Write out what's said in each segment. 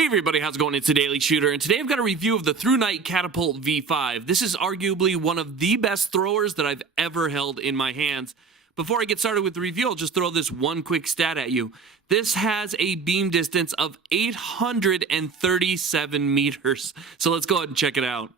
Hey everybody, how's it going? It's the Daily Shooter, and today I've got a review of the ThruNite Catapult V5. This is arguably one of the best throwers that I've ever held in my hands. Before I get started with the review, I'll just throw this one quick stat at you. This has a beam distance of 837 meters. So let's go ahead and check it out.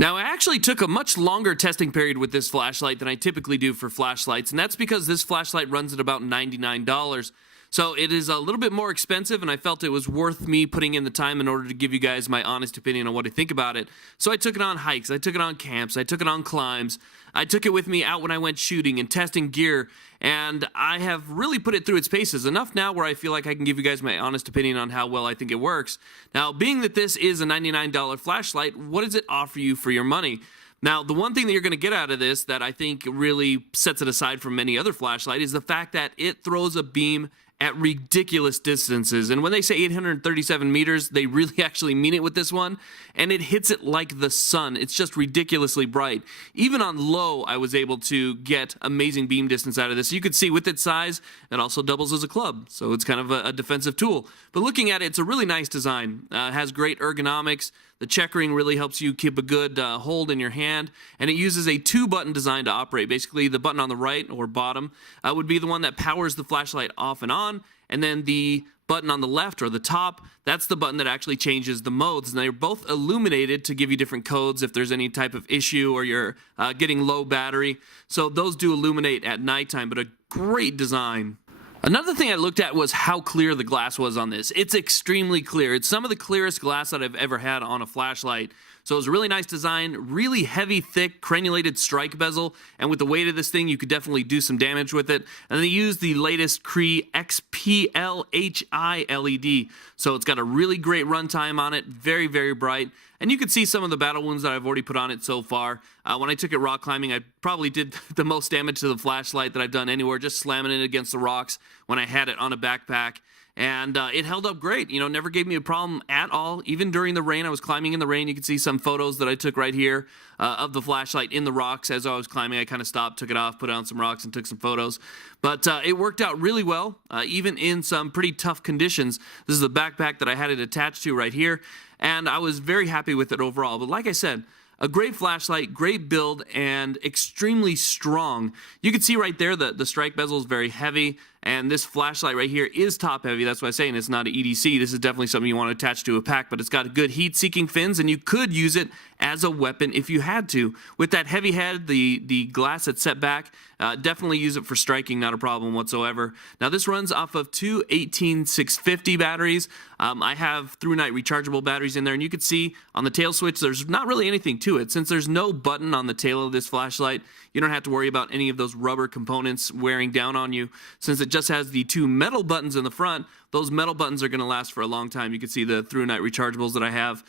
Now, I actually took a much longer testing period with this flashlight than I typically do for flashlights, and that's because this flashlight runs at about $99. So it is a little bit more expensive, and I felt it was worth me putting in the time in order to give you guys my honest opinion on what I think about it. So I took it on hikes, I took it on camps, I took it on climbs, I took it with me out when I went shooting and testing gear, and I have really put it through its paces enough now where I feel like I can give you guys my honest opinion on how well I think it works. Now, being that this is a $99 flashlight, what does it offer you for your money? Now, the one thing that you're going to get out of this that I think really sets it aside from many other flashlights is the fact that it throws a beam at ridiculous distances. And when they say 837 meters, they really actually mean it with this one. And it hits it like the sun. It's just ridiculously bright. Even on low, I was able to get amazing beam distance out of this. You could see with its size, it also doubles as a club. So it's kind of a defensive tool. But looking at it, it's a really nice design. It has great ergonomics. The checkering really helps you keep a good hold in your hand, and it uses a two-button design to operate. Basically, the button on the right or bottom would be the one that powers the flashlight off and on, and then the button on the left or the top, that's the button that actually changes the modes. And they're both illuminated to give you different codes if there's any type of issue or you're getting low battery. So those do illuminate at nighttime, but a great design. Another thing I looked at was how clear the glass was on this. It's extremely clear. It's some of the clearest glass that I've ever had on a flashlight. So it was a really nice design, really heavy, thick, crenulated strike bezel, and with the weight of this thing, you could definitely do some damage with it. And they used the latest Cree XP-L HI LED. So it's got a really great runtime on it, very, very bright. And you can see some of the battle wounds that I've already put on it so far. When I took it rock climbing, I probably did the most damage to the flashlight that I've done anywhere, just slamming it against the rocks when I had it on a backpack. And it held up great, you know, never gave me a problem at all. Even during the rain, I was climbing in the rain. You can see some photos that I took right here of the flashlight in the rocks. As I was climbing, I kind of stopped, took it off, put on some rocks, and took some photos. But it worked out really well, even in some pretty tough conditions. This is the backpack that I had it attached to right here, and I was very happy with it overall. But like I said, a great flashlight, great build, and extremely strong. You can see right there that the strike bezel is very heavy, and this flashlight right here is top heavy. That's why I'm saying it's not an EDC. This is definitely something you want to attach to a pack, but it's got good heat-seeking fins, and you could use it as a weapon if you had to. With that heavy head, the glass that's set back, definitely use it for striking, not a problem whatsoever. Now this runs off of two 18650 batteries. I have ThruNite rechargeable batteries in there, and you can see on the tail switch there's not really anything to it. Since there's no button on the tail of this flashlight, you don't have to worry about any of those rubber components wearing down on you. Since it just has the two metal buttons in the front, those metal buttons are going to last for a long time. You can see the ThruNite rechargeables that I have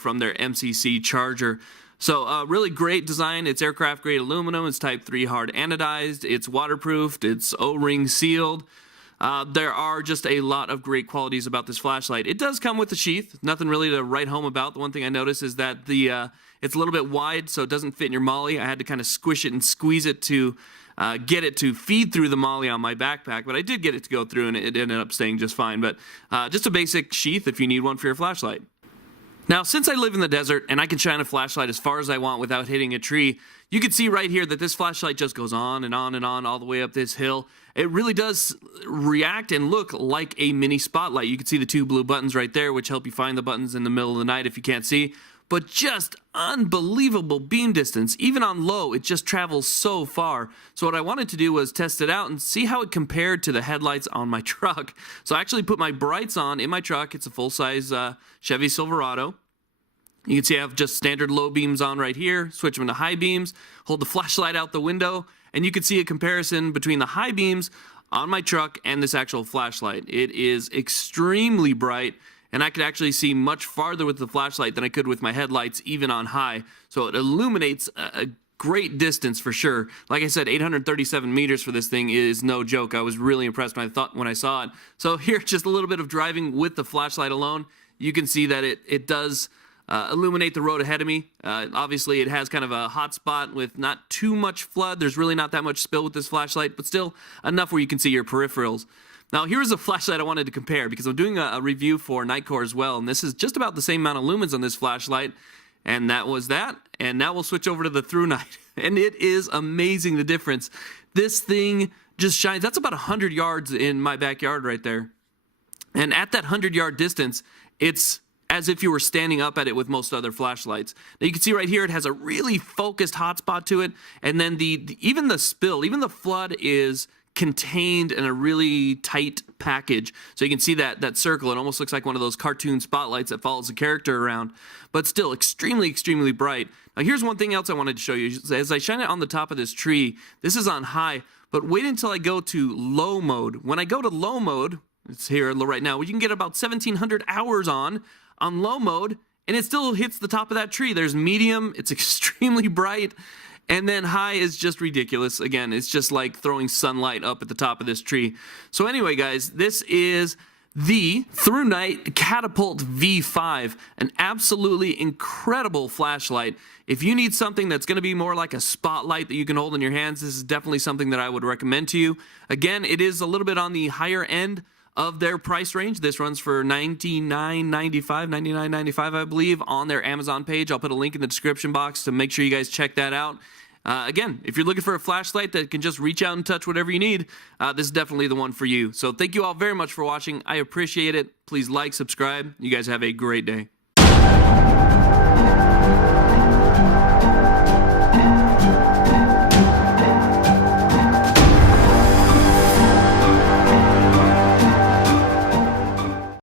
from their MCC charger. So really great design. It's aircraft grade aluminum. It's type 3 hard anodized. It's waterproofed. It's O-ring sealed. There are just a lot of great qualities about this flashlight. It does come with a sheath. Nothing really to write home about. The one thing I noticed is that it's a little bit wide, so it doesn't fit in your molly. I had to kind of squish it and squeeze it to get it to feed through the molly on my backpack, but I did get it to go through, and it ended up staying just fine. But just a basic sheath if you need one for your flashlight. Now, since I live in the desert and I can shine a flashlight as far as I want without hitting a tree, you can see right here that this flashlight just goes on and on and on all the way up this hill. It really does react and look like a mini spotlight. You can see the two blue buttons right there, which help you find the buttons in the middle of the night if you can't see. But just unbelievable beam distance. Even on low, it just travels so far. So what I wanted to do was test it out and see how it compared to the headlights on my truck. So I actually put my brights on in my truck. It's a full-size Chevy Silverado. You can see I have just standard low beams on right here. Switch them to high beams. Hold the flashlight out the window, and you can see a comparison between the high beams on my truck and this actual flashlight. It is extremely bright, and I could actually see much farther with the flashlight than I could with my headlights, even on high. So it illuminates a great distance for sure. Like I said, 837 meters for this thing is no joke. I was really impressed when I saw it. So here, just a little bit of driving with the flashlight alone. You can see that it does illuminate the road ahead of me. Obviously, it has kind of a hot spot with not too much flood. There's really not that much spill with this flashlight, but still enough where you can see your peripherals. Now, here's a flashlight I wanted to compare because I'm doing a review for Nitecore as well, and this is just about the same amount of lumens on this flashlight, and that was that. And now we'll switch over to the ThruNite, and it is amazing the difference. This thing just shines. That's about 100 yards in my backyard right there. And at that 100-yard distance, it's as if you were standing up at it with most other flashlights. Now you can see right here it has a really focused hotspot to it, and then even the spill, even the flood is contained in a really tight package. So you can see that circle. It almost looks like one of those cartoon spotlights that follows the character around, but still extremely, extremely bright. Now here's one thing else I wanted to show you. As I shine it on the top of this tree, this is on high, but wait until I go to low mode. When I go to low mode, it's here right now, you can get about 1,700 hours on low mode, and it still hits the top of that tree. There's medium, it's extremely bright, and then high is just ridiculous. Again, it's just like throwing sunlight up at the top of this tree. So anyway, guys, this is the ThruNite Catapult V5, an absolutely incredible flashlight. If you need something that's going to be more like a spotlight that you can hold in your hands, this is definitely something that I would recommend to you. Again, it is a little bit on the higher end of their price range. This runs for $99.95, $99.95, I believe, on their Amazon page. I'll put a link in the description box to make sure you guys check that out. Again, if you're looking for a flashlight that can just reach out and touch whatever you need, this is definitely the one for you. So thank you all very much for watching. I appreciate it. Please like, subscribe. You guys have a great day.